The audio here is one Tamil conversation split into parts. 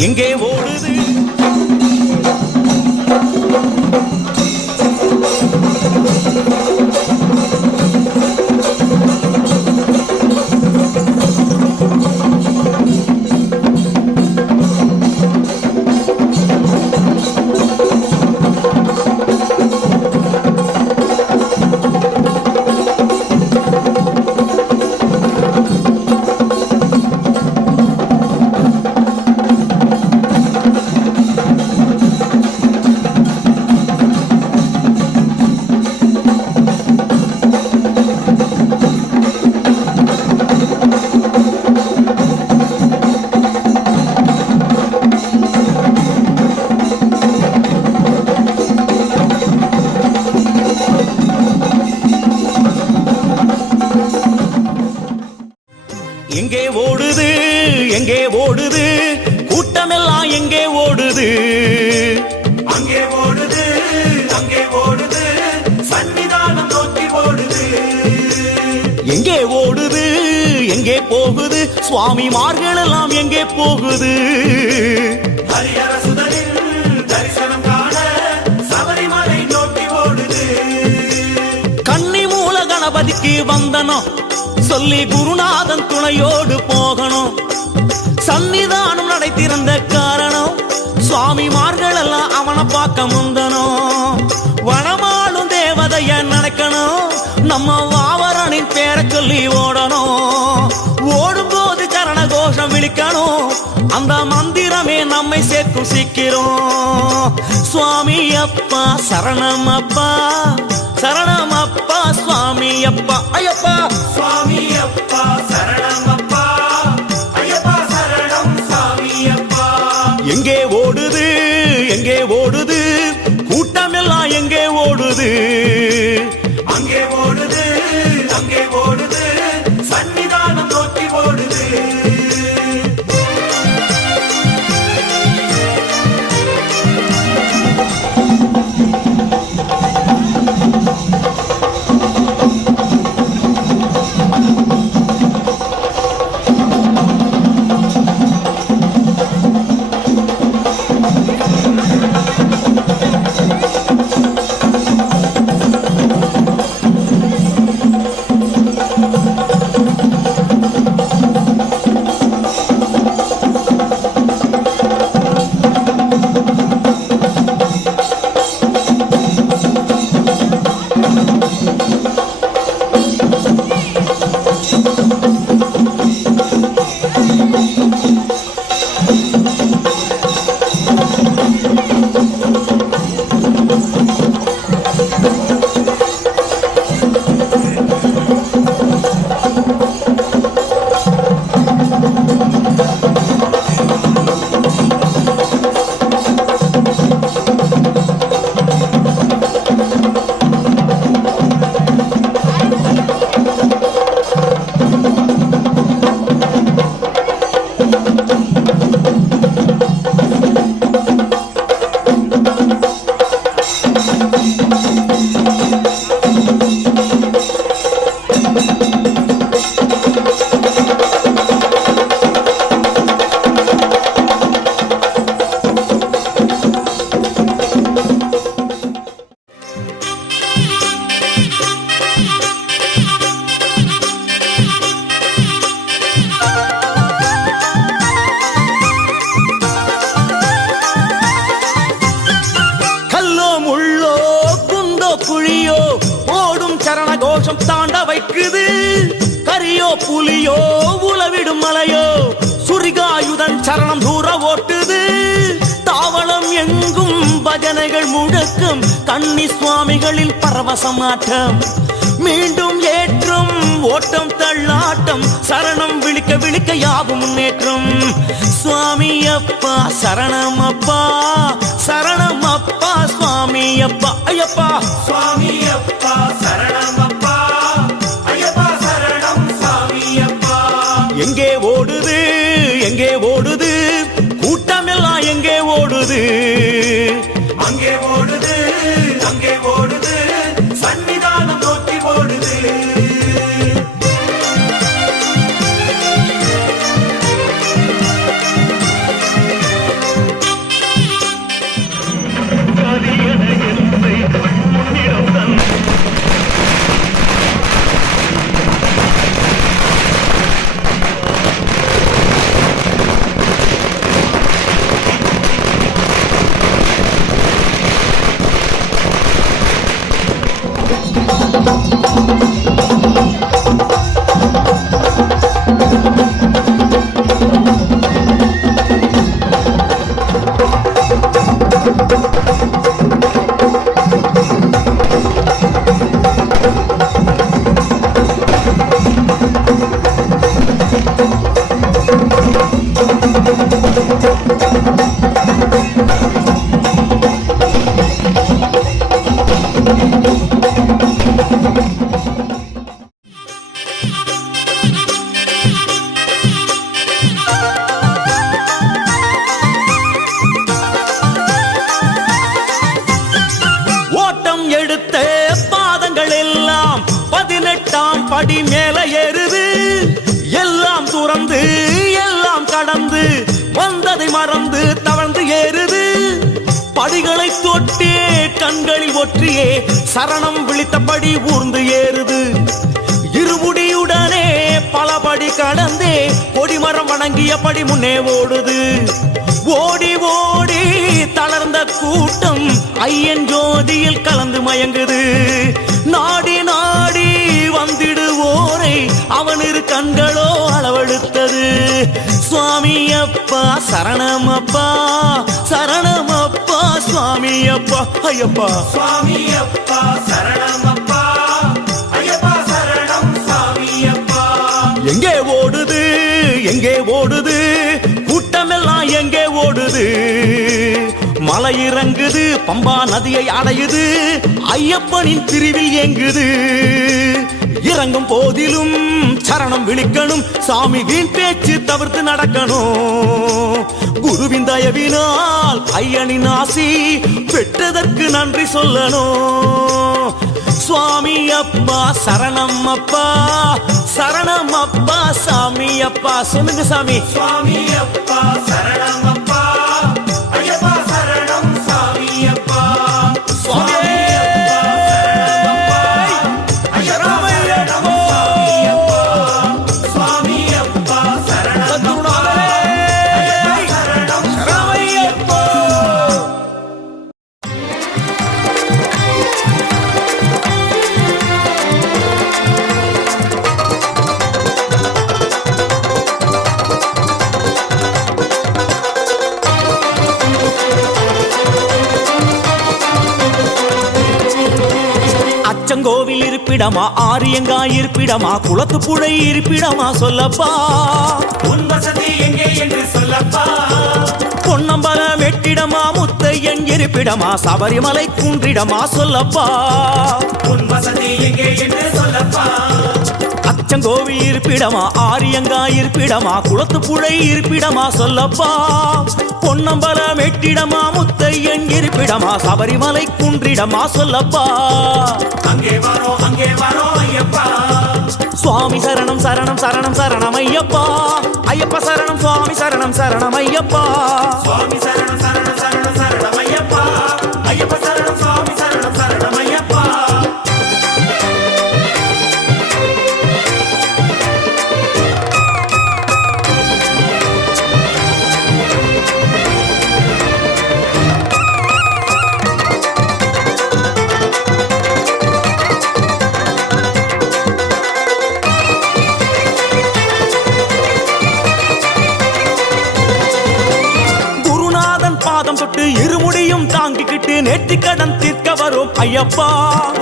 எங்கே ஓடுது எங்கே ஓடுது எங்கே ஓடுது கூட்டமெல்லாம் எங்கே ஓடுது அங்கே ஓடுது அங்கே ஓடுது சன்னிதானம் நோக்கி ஓடுது எங்கே ஓடுது எங்கே போகுது சுவாமிமார்கள் எல்லாம் எங்கே போகுது ஹரிஹர சுதனின் தரிசனம் காண சபரிமலை நோக்கி ஓடுது கன்னி மூல கணபதிக்கு வந்தனம் சொல்லி குருநாதன் துணையோடு போகணும் சன்னிதானம் நடை திறந்த காரணம் சுவாமிமார்கள் எல்லாம் அவனை பார்க்க முந்தனும் வனமாளும் தேவதைய நினைக்கணும் நம்ம வாவரனின் பேரை சொல்லி ஓடணும் ஓடும்போது சரண கோஷம் விழிக்கணும் அந்த மந்திரமே நம்மை சேர்க்கும் சீக்கிரம் சுவாமி அப்பா சரணம் அப்பா சரணம் அப்பா சுவாமி அப்பா ஐயப்பா சுவாமி அப்பா சரணம் அப்பா ஐயப்பா சரணம் சாமி அப்பா எங்கே ஓடுது எங்கே ஓடுது கூட்டமெல்லாம் எங்கே ஓடுது அங்கே ஓடுது அங்கே ஓடுது சன்னிதானம் நோக்கி ஓடுது சரணகோஷம் தாண்ட வைக்குது கரியோ புலியோ உலவிடும் மலையோ சுரிகாயுதன் சரணம் தூர ஓட்டுது தாவளம் எங்கும் பஜனைகள் முழக்கம் கன்னி சுவாமிகளின் பரவசமாட்டம் மீண்டும் ஏற்றும் ஓட்டம் தள்ளாட்டம் சரணம் விழிக்க விழிக்க யாவும் முன்னேற்றம் சுவாமி அப்பா சரணம் அப்பா சரணம் அப்பா சுவாமி அப்பா ஐயப்பா சுவாமி அப்பா சரணம் அப்பா ஐயப்பா சரணம் சாமி அப்பா எங்கே ஓடுது எங்கே ஓடுது கூட்டமெல்லாம் எங்கே ஓடுது அங்கே ஓடுது அங்கே ஓடுது சன்னிதானம் நோக்கி ஓடுது ஓட்டம் எடுத்த பாதங்கள் எல்லாம் 18ஆம் படி மேல ஏறுது. எல்லாம் துறந்து எல்லாம் கடந்து வந்ததை மறந்து தவழ்ந்து ஏறுது. படிகளை தொட்டே கண்களில் ஒற்றியே சரணம் விழித்தபடி ஊர்ந்து ஏறுது. இருமுடியுடனே பல படி கடந்தே கொடிமரம் வணங்கியபடி முன்னே ஓடுது. ஓடி ஓடி தளர்ந்த கூட்டம் ஐயன் ஜோதியில் கலந்து மயங்குது. நாடி நாடி வந்திடுவோரை அவனிரு கண்களோ அளவெடுத்தது. சுவாமி அப்பா சரணமப்பா சரணமப்பா சுவாமி அப்பா ஐயப்பா சுவாமி அப்பா சரணமப்பா ஐயப்பா சரணம் சாமி அப்பா. எங்கே ஓடுது எங்கே ஓடுது கூட்டமெல்லாம் எங்கே ஓடுது. மலை இறங்குது பம்பா நதியை அடையுது. ஐயப்பனின் பிரிவில் எங்குது. இறங்கும் போதிலும் சரணம் விழிக்கணும். சாமி வீண் பேச்சு தவிர்த்து நடக்கணும். குருவின் தயவினால் ஐயனின் ஆசி பெற்றதற்கு நன்றி சொல்லணும். சுவாமி அப்பா சரணம் அப்பா சரணம் அப்பா சாமி அப்பா சொல்லுங்க சாமி. சுவாமி அப்பா சரணமப்பா ஐயப்பா சரணம் சாமி அப்பா. சுவாமி அப்பா சரணமப்பா ஐயப்பா சரணம் சாமி அப்பா. சுவாமி அப்பா சரணமப்பா ஐயப்பா சரணம் சாமி அப்பா. அச்சங்கோவில் இருப்பிடமா ஆரியங்கா இருப்பிடமா குளத்து புழை இருப்பிடமா சொல்லப்பா. உன் வசதி எங்கே என்று சொல்லப்பா. பொன்னம்பல வெட்டிடமா முத்தையன் இருப்பிடமா சபரிமலை குன்றிடமா சொல்லப்பா. உன் வசதி எங்கே என்று சொல்லப்பா. அச்சங்கோவில் இருப்பிடமா ஆரியங்கா இருப்பிடமா குளத்து புழை இருப்பிடமா சொல்லப்பா. பொன்னம்பல வெட்டிடமா முத்தையன் இருப்பிடமா சபரிமலை குன்றிடமா சொல்லப்பா. அங்கே வாரோ ஐயப்பா. சுவாமி சரணம் சரணம் சரணம் சரணம் ஐயப்பா. ஐயப்ப சரணம் சுவாமி சரணம் சரணம் ஐயப்பா. சுவாமி சரணம் சரணம் சரணம் சரணம் ஐயப்பா. ஐயப்ப சரணம் சுவாமி சரணம் சரணம் ஐயப்பா. தொட்டு இருமுடியும் தாங்கிக்கிட்டு நேர்த்திக்கடன் தீர்க்க வரும் ஐயப்பா.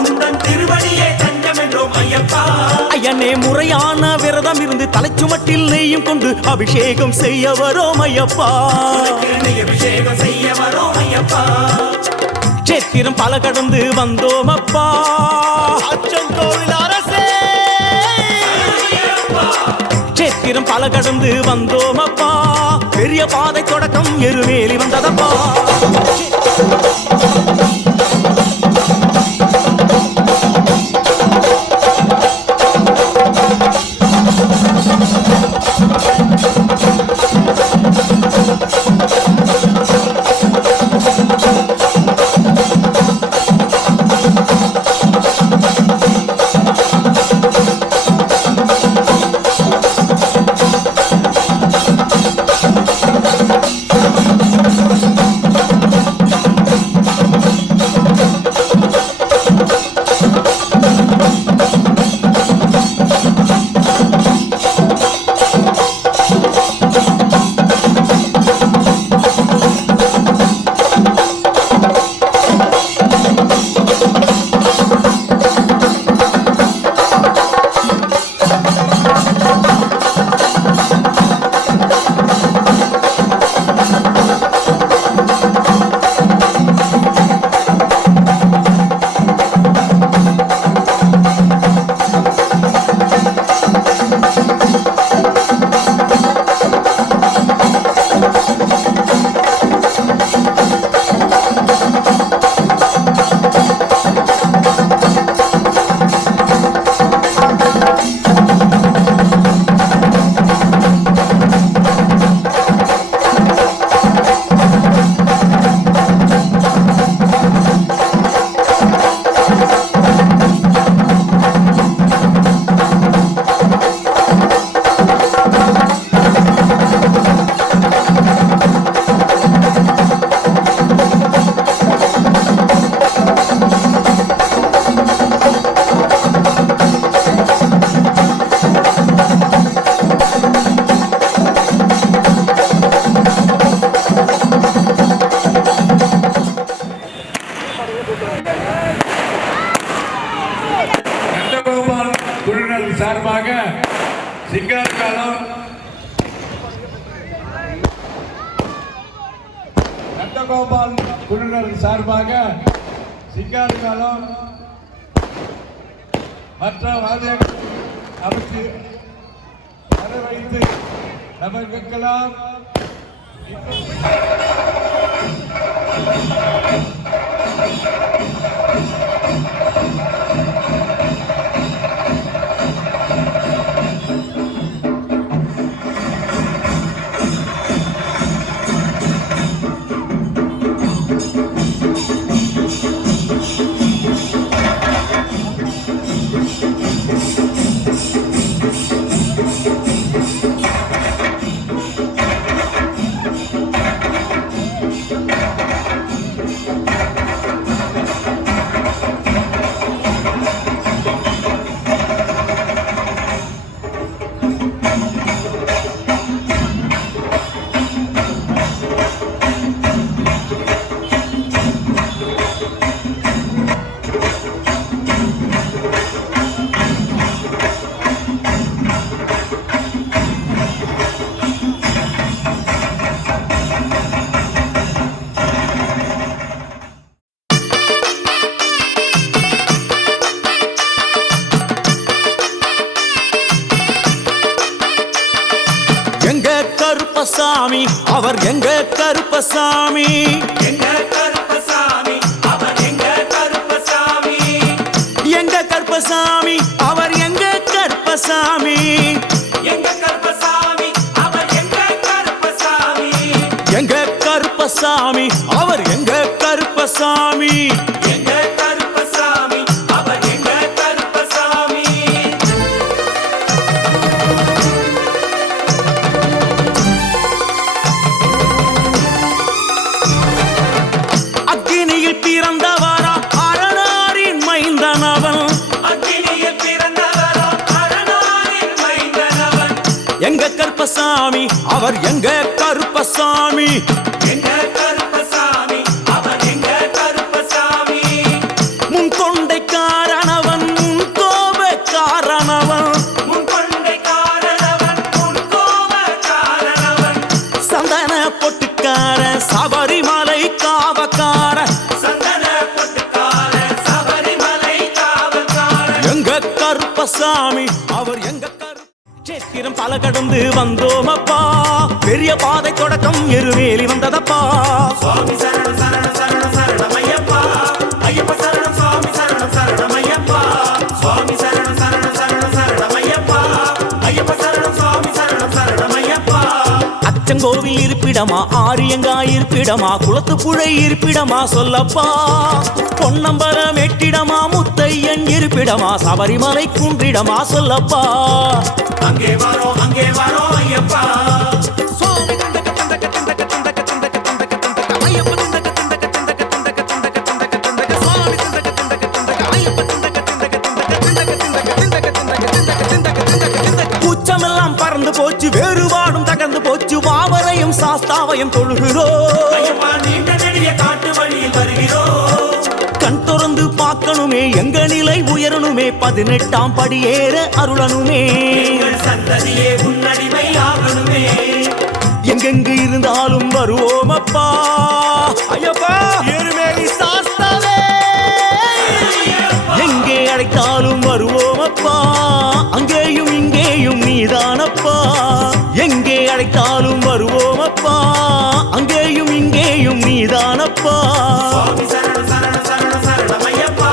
உந்தன் திருவடியே தஞ்சம் என்றோம் ஐயப்பா. ஐயனே முறையான விரதம் இருந்து தலைச்சுமட்டில் நெய்யும் கொண்டு அபிஷேகம் செய்ய வரும் ஐயப்பா. அபிஷேகம் செய்ய வரோம் ஐயப்பா. சேத்திரம் பல கடந்து வந்தோம் அப்பா. அச்சங்கோவில் அரசே சேத்திரம் பல கடந்து வந்தோம் அப்பா. பெரிய பாதை தொடக்கம் எருமேலி வந்ததப்பா. குழுவினர் சார்பாக சிங்காரகாலம் நந்தகோபால் குழுவினர் சார்பாக சிங்காரகாலம் மற்ற வாத்தியங்கள் அமைச்சு வரவைத்து நமர்க்கலாம். கருப்பசாமி அவர் எங்க கருப்பசாமி, எங்க கருப்பசாமி அவர் எங்க கருப்பசாமி, எங்க கருப்பசாமி அவர் எங்க கருப்பசாமி, எங்க கருப்பசாமி அவர் எங்க கருப்பசாமி, எங்க கருப்பசாமி அவர் எங்க கருப்பசாமி, எங்க கருப்பசாமி அவர் எங்க கருப்பசாமி. அக்கினியில் பிறந்தவரா அரணாரின் மைந்தனவன், அக்கினியில் பிறந்தவரோ அரணாரின் மைந்தனவன், எங்க கருப்பசாமி அவர் எங்க கருப்பசாமி, எங்க கருப்பசாமி அவர் எங்க கருப்பசாமி. முன் கொண்டைக்காரனவன் முன் கோபக்காரனவன், முன் கொண்டைக்காரனவன் முன் கோபக்காரனவன், சந்தன பொட்டுக்கார சபரிமலை காவக்கார, சந்தன பொட்டுக்கார சபரிமலை காவல்கார, எங்க கருப்பசாமி அவர் எங்க சேத்திரம் பல கடந்து வந்தோம் அப்பா, பெரிய பாதை தொடக்கம் எருமேலி வந்ததப்பா. சுவாமி சரணம் சரணம் சரணம் சரணமையப்பா, ஐயப்ப சரணம் சுவாமி சரணம் சரணமையப்பா, சுவாமி சரணம் சரணம் சரணம் சரணமையப்பா, ஐயப்ப சரணம் சுவாமி சரணம் சரணமையப்பா. அச்சங்கோவில் இருப்பிடமா ஆரியங்கா இருப்பிடமா குளத்து புழை இருப்பிடமா சொல்லப்பா, பொன்னம்பலம் எட்டிடமா முத்தையன் இருப்பிடமா சபரிமலை குன்றிடமா சொல்லப்பா. அங்கே வரோம் ஐயப்பா, சுவாமி தந்தக தந்தக தந்தக தந்தக தந்தக தந்தக தந்தக ஐயப்ப தந்தக தந்தக தந்தக தந்தக தந்தக தந்தக தந்தக சுவாமி தந்தக தந்தக தந்தக ஐயப்ப தந்தக தந்தக தந்தக தந்தக தந்தக தந்தக தந்தக தந்தக தந்தக. கூச்சமெல்லாம் பறந்து போச்சு, வேறுபாடும் தகர்ந்து போச்சு, வாவரையும் சாஸ்தாவையும் தொழுகிறோம். ஐயப்பா நீண்ட நெடிய காட்டு வழியில் வருகிறோம், கண் திறந்து பார்க்கணுமே எங்க நிலை உயரணுமே, 18ஆம் படியேற அருளணுமே, எங்கள் சந்ததியே உன்னடிமை ஆகணுமே, எங்கெங்கு இருந்தாலும் வருவோம் அப்பா. ஐயப்பா எருமேலி சாஸ்தாவே, எங்கே அழைத்தாலும் வருவோம் அப்பா, அங்கேயும் இங்கேயும் நீதானப்பா, எங்கே அழைத்தாலும் வருவோம் அப்பா, அங்கேயும் இங்கேயும் நீதானப்பா. சுவாமி சரணம் சரணம் சரணம் சரணமையப்பா,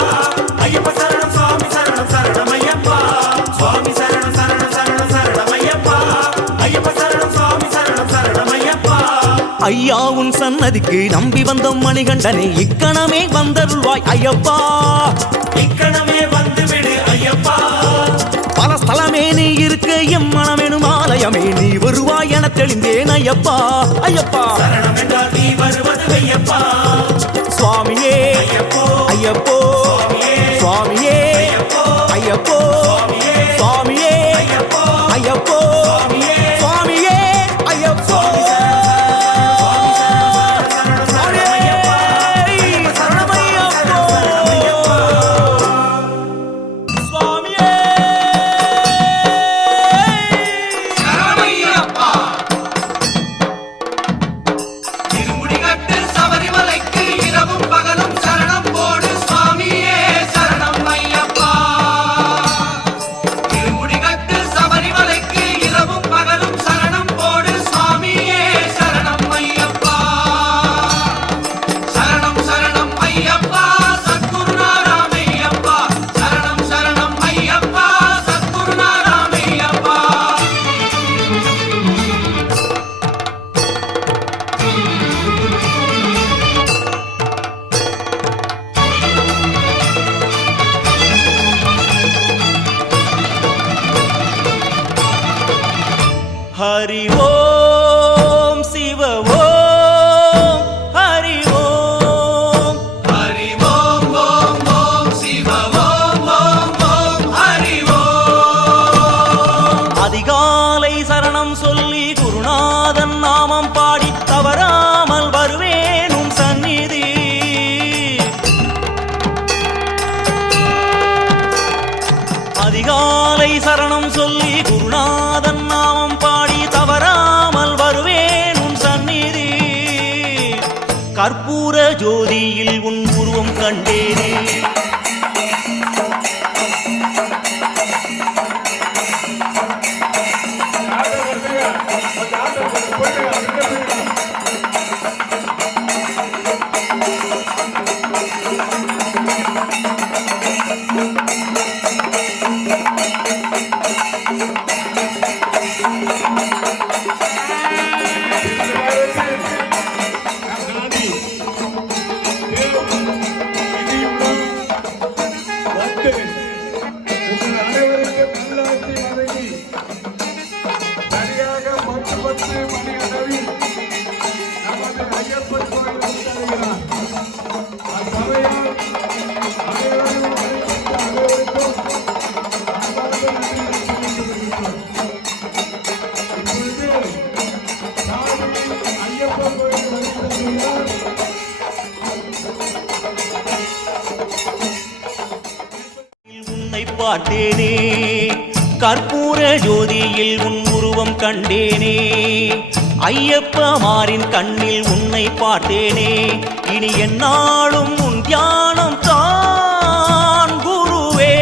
ஐயப்ப சரணம் சுவாமி சரணம் சரணமையப்பா, சுவாமி சரணம் சரணம் சரணம் சரணமையப்பா, ஐயப்ப சரணம் சுவாமி சரணம் சரணமையப்பா. ஐயா உன் சன்னதிக்கு நம்பி வந்த மணிகண்டனே, இக்கணமே வந்தருள்வாய் ஐயப்பா, இக்கணமே வந்துவிடு ஐயப்பா, பல ஸ்தலமே நீ இருக்க எம் மனமெனும் ஆலயமே நீ வருவாய் என தெளிந்தேன் ஐயப்பா. ஐயப்பா சரணம் என்றால் நீ வருவது ஐயப்பா, சுவாமியே ஐயப்போ ஐயப்போ சுவாமியே, சுவாமியே ஐயப்போ ஐயப்போ சுவாமியே, சுவாமியே ஐயப்போ ஐயப்போ சுவாமியே, சுவாமியே ஐயப்போ. சரணமையப்பா, சரணமையப்போ. சுவாமியே ஹரி ஓம் சிவ ஓம் ஹரி ஓம் ஹரி ஓம் ஓம் ஓம் சிவ ஓம் ஓம் ஓம் ஹரி ஓம். அதிகாலை சரணம் சொல்லி குருநாதன் நாமம் பாடி தவறாமல் வருவேன் உன் சந்நிதி. அதிகாலை சரணம் சொல்லி குருநாதன் நாமம் பாடி தவறாமல் வருவேன் உன் சந்நிதி. கற்பூர ஜோதியில் உன் உருவம் கண்டேனே. பார்த்தேனே கற்பூர ஜோதியில் உன் உருவம் கண்டேனே. ஐயப்பமாரின் கண்ணில் உன்னை பார்த்தேனே. இனி என்னாலும் உன் தியானம் தான் குருவே.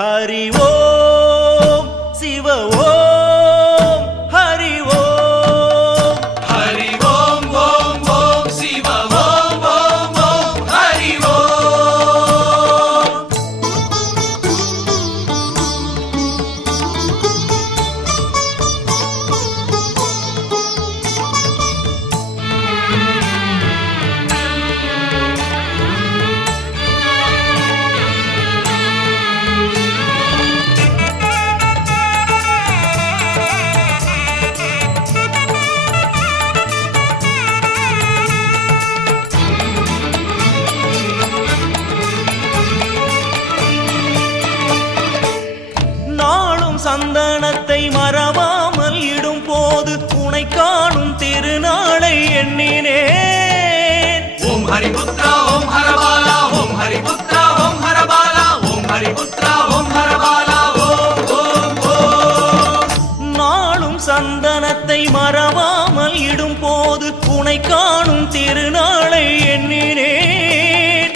ஹரி ஓம் சிவ ஓம் ஹரி ஓம். ஹரி ஓம் ஓம் ஓம் சிவ ஓம் ஓம் ஓம் ஹரி ஓம். நாளும் சந்தனத்தை மறவாமல் இடும் போது உனை காணும் திருநாளை எண்ணினேன். ஓம் ஹரிபுத்ரா ஓம் ஹரபாலா ஓம் ஹரிபுத்ரா ஓம் ஹரபாலா ஓம் ஹரிபுத்ரா ஓம் ஹரபாலா ஓம் ஓம் ஓம். நாளும் சந்தனத்தை மறவாமல் இடும் போது உனை காணும் திருநாளை எண்ணினேன்.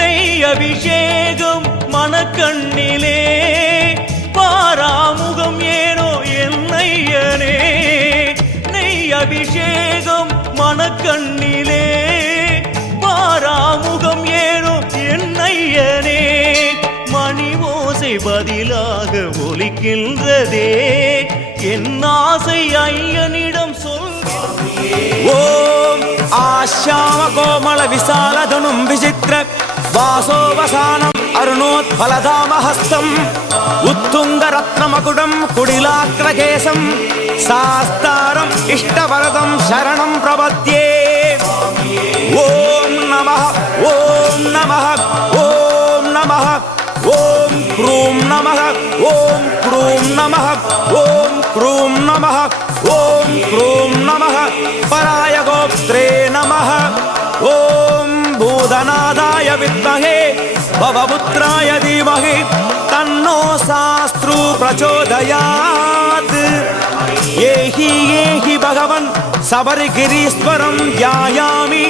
நெய் அபிஷேகம் மனக்கண்ணிலே பாராமுகம் ஏனோ என்னையனே. நெய் அபிஷேகம் மனக்கண்ணிலே பாராமுகம் ஏனோ என்னையனே. மணி ஓசை பதிலாக ஒலிக்கின்றதே என் ஆசை ஐயனிடம் சொல்கிறேன். ஓம் ஆஷாம கோமள விசாலதனும் விசித்திர வாசோவசானம் அருணோத்பலதாமஹஸ்தம் உத்துங்கரத்னமகுடம் குடிலாக்ரகேசம் சாஸ்தாரம் இஷ்டவரதம் சரணம் பிரபத்யே. ஓம் நமः ஓம் நமः ஓம் நமः ஓம் க்ரூம் நமः ஓம் க்ரூம் நமः ஓம் க்ரூம் நமः ஓம் க்ரூம் நமः பராய கோப்த்ரே நமः. ஓம் பூதநாதாய வித்மஹே பவபுத்ராய தீமஹி தன்னோ சாஸ்த்ரு பிரச்சோதயாத். ஏஹி ஏஹி பகவன் சபரிகிரீஸ்வரம் தியாயாமி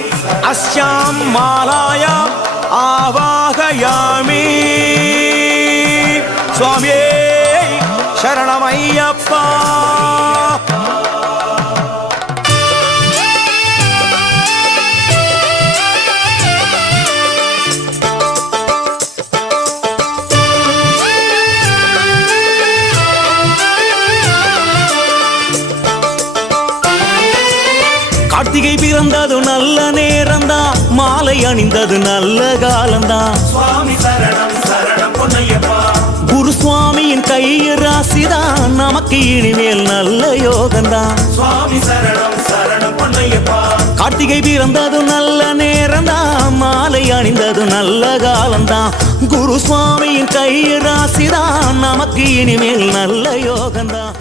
அஸ்யாம் மாலாயாம் ஆவாகயாமி. சுவாமியே சரணமையப்பா. கார்த்திகை பிறந்தது நல்ல நேரம்தான், மாலை அணிந்தது நல்ல காலம்தான். சுவாமி சரணம் சரணம் பொன்னையப்பா. குரு சுவாமியின் கைய ராசிதான் நமக்கு இனிமேல் நல்ல யோகந்தான். சுவாமி சரணம் சரணம் பொன்னையப்பா. கார்த்திகை பிறந்தது நல்ல நேரம்தான், மாலை அணிந்தது நல்ல காலம்தான். குரு சுவாமியின் கை ராசிதான், நமக்கு இனிமேல் நல்ல யோகந்தான்.